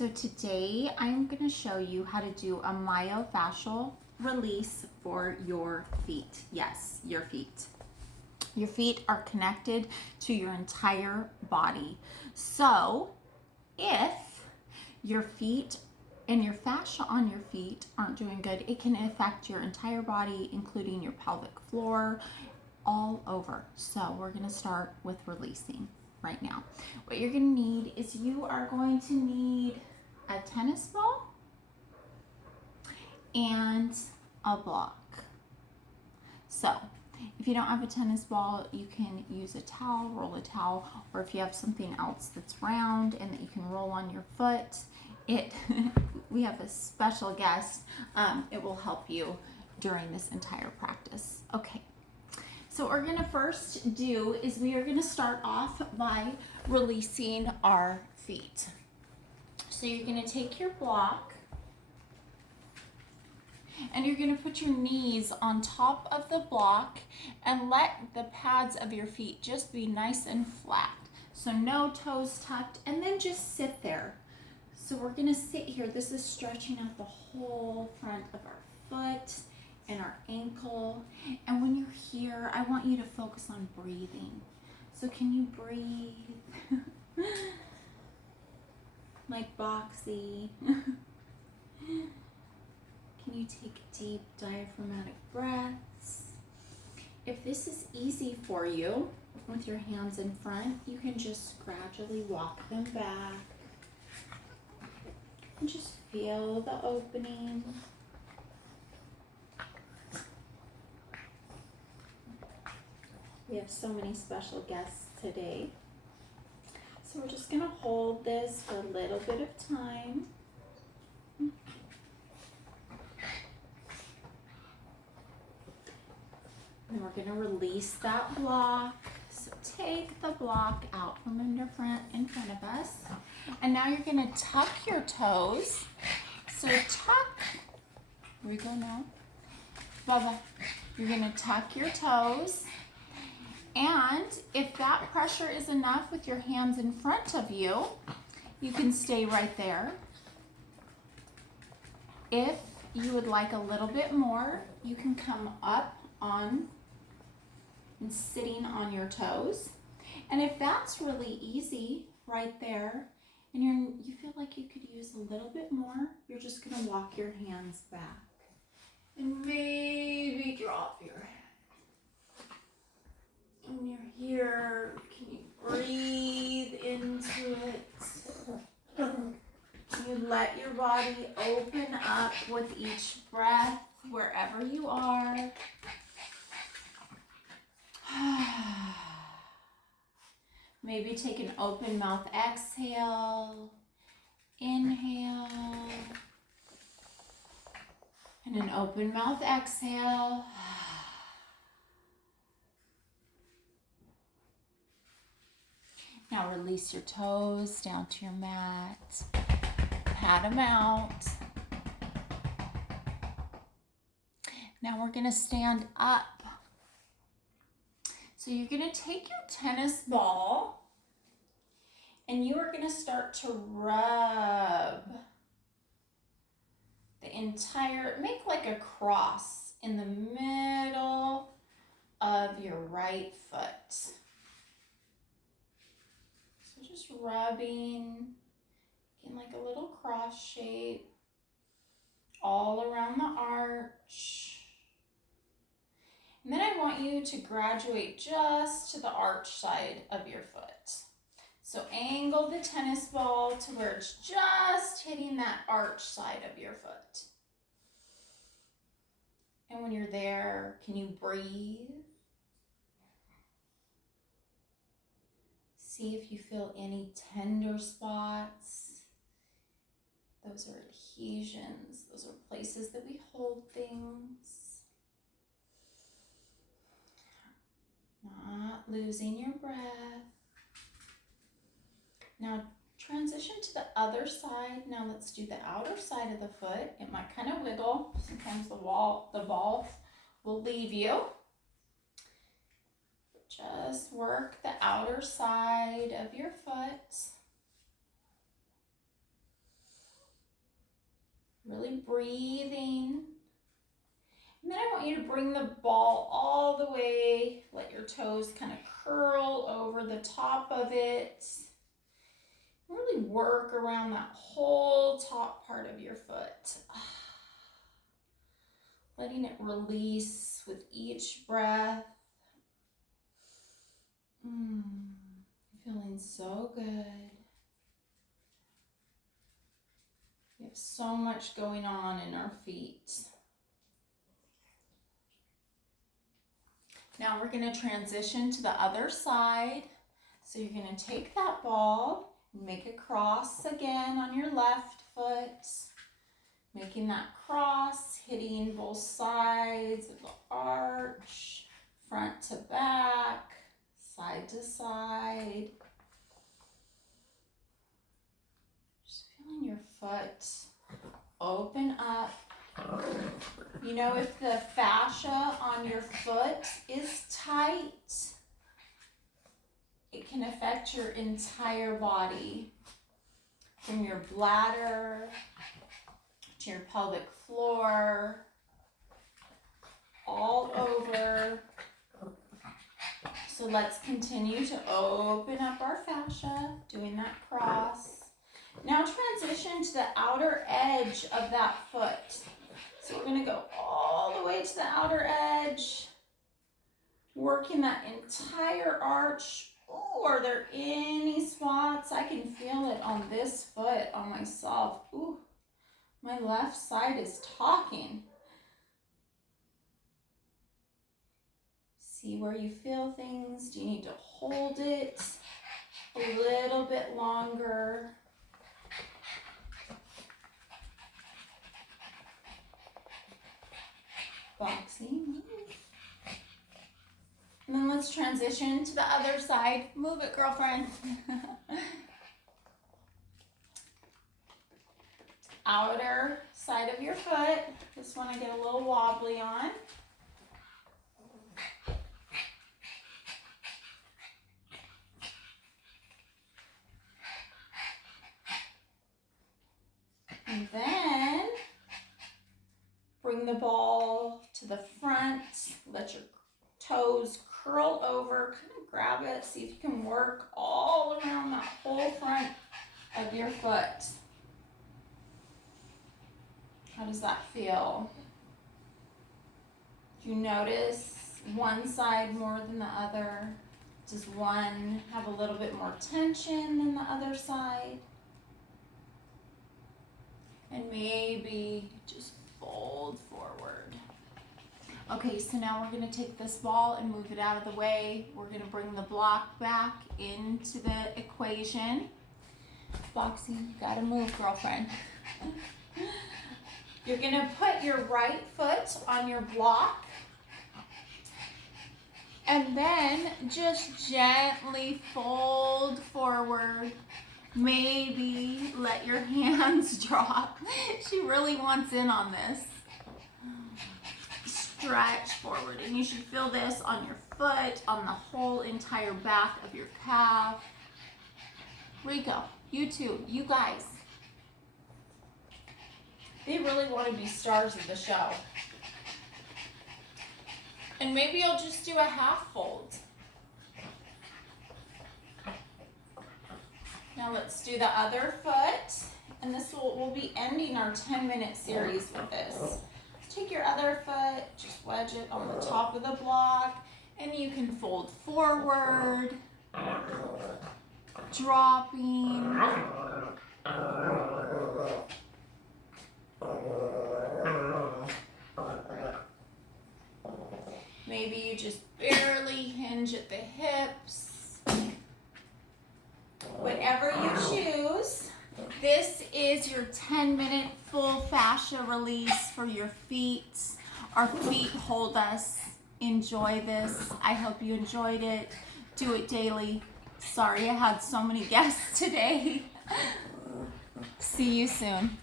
So today I'm going to show you how to do a myofascial release for your feet. Yes, your feet. Your feet are connected to your entire body. So if your feet and your fascia on your feet aren't doing good, it can affect your entire body, including your pelvic floor, all over. So we're going to start with releasing right now. What you're going to need is you are going to need a tennis ball and a block. So if you don't have a tennis ball, you can use a towel, roll a towel, or if you have something else that's round and that you can roll on your foot, we have a special guest. It will help you during this entire practice. Okay. So what we're going to first do is we are going to start off by releasing our feet. So you're going to take your block and you're going to put your knees on top of the block and let the pads of your feet just be nice and flat. So no toes tucked, and then just sit there. So we're going to sit here. This is stretching out the whole front of our foot and our ankle. And when you're here, I want you to focus on breathing. So can you breathe? Like boxy. Can you take deep diaphragmatic breaths? If this is easy for you, with your hands in front, you can just gradually walk them back. And just feel the opening. We have so many special guests today. So we're just going to hold this for a little bit of time. And we're going to release that block. So take the block out from in front of us. And now you're going to tuck your toes. So tuck. Here we go now. Bubba. You're going to tuck your toes. And if that pressure is enough with your hands in front of you, you can stay right there. If you would like a little bit more, you can come up on and sitting on your toes. And if that's really easy right there, and you feel like you could use a little bit more, you're just going to walk your hands back. And maybe drop your head. When you're here, can you breathe into it? You let your body open up with each breath wherever you are. Maybe take an open mouth exhale, inhale, and an open mouth exhale. Now release your toes down to your mat. Pat them out. Now we're going to stand up. So you're going to take your tennis ball and you are going to start to rub the entire, make like a cross in the middle of your right foot. Just rubbing, in like a little cross shape all around the arch. And then I want you to graduate just to the arch side of your foot. So angle the tennis ball to where it's just hitting that arch side of your foot. And when you're there, can you breathe? See if you feel any tender spots. Those are adhesions. Those are places that we hold things. Not losing your breath. Now transition to the other side. Now let's do the outer side of the foot. It might kind of wiggle. Sometimes the ball will leave you. Just work the outer side of your foot. Really breathing. And then I want you to bring the ball all the way, let your toes kind of curl over the top of it. Really work around that whole top part of your foot. Letting it release with each breath. Feeling so good. We have so much going on in our feet. Now we're going to transition to the other side. So you're going to take that ball, make a cross again on your left foot, making that cross, hitting both sides of the arch, front to back, side to side. Just feeling your foot open up. You know, if the fascia on your foot is tight, it can affect your entire body, from your bladder to your pelvic floor, all over. So let's continue to open up our fascia, doing that cross. Now transition to the outer edge of that foot. So we're going to go all the way to the outer edge, working that entire arch. Ooh, are there any spots? I can feel it on this foot, on myself. Ooh, my left side is talking. See where you feel things. Do you need to hold it a little bit longer? Boxing, move. And then let's transition to the other side. Move it, girlfriend. Outer side of your foot. This one I get a little wobbly on. And then bring the ball to the front. Let your toes curl over. Kind of grab it. See if you can work all around that whole front of your foot. How does that feel? Do you notice one side more than the other? Does one have a little bit more tension than the other side? And maybe just fold forward. Okay, so now we're going to take this ball and move it out of the way. We're going to bring the block back into the equation. Boxy, you got to move, girlfriend. You're going to put your right foot on your block. And then just gently fold forward. Maybe let your hands drop. She really wants in on this. Stretch forward, and you should feel this on your foot, on the whole entire back of your calf. Rico, you too, you guys. They really want to be stars of the show. And maybe I'll just do a half fold. Now let's do the other foot, and this we'll be ending our 10-minute series with this. Take your other foot, just wedge it on the top of the block, and you can fold forward, dropping. Maybe you just barely hinge at the hips. Whatever you choose. This is your 10-minute full fascia release for your feet. Our feet hold us. Enjoy this. I hope you enjoyed it. Do it daily. Sorry I had so many guests today. See you soon.